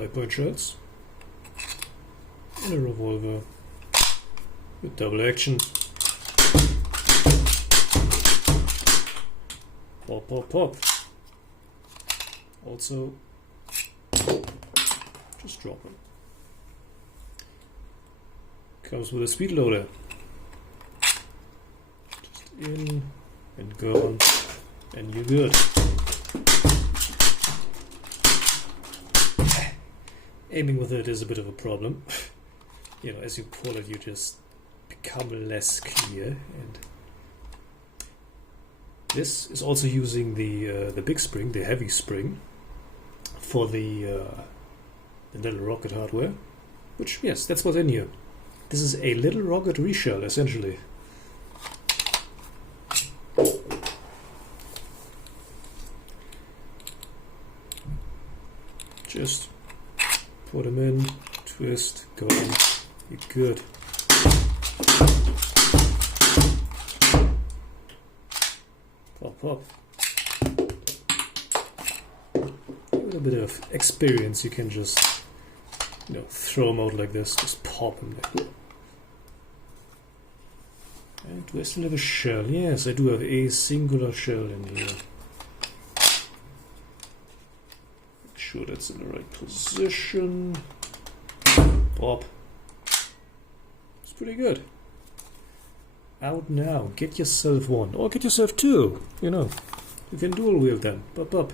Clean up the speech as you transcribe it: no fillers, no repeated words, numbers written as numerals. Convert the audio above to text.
5-point shells, and a revolver with double action. Pop, pop, pop. Also, just drop them. Comes with a speed loader. Just in and gone, and you're good. Aiming with it is a bit of a problem. You know, as you pull it, you just become less clear. And this is also using the big spring, the heavy spring, for the little rocket hardware. Which, yes, that's what's in here. This is a little rocket reshell, essentially. Just put them in, twist, go in, you're good. Pop, pop. With a bit of experience, you can just, you know, throw them out like this, just pop them like that. And do I still have a shell? Yes, I do have a singular shell in here. Make sure that's in the right position. Pop. It's pretty good. Out now. Get yourself one. Or get yourself two. You know. You can dual wield them. Pop, pop.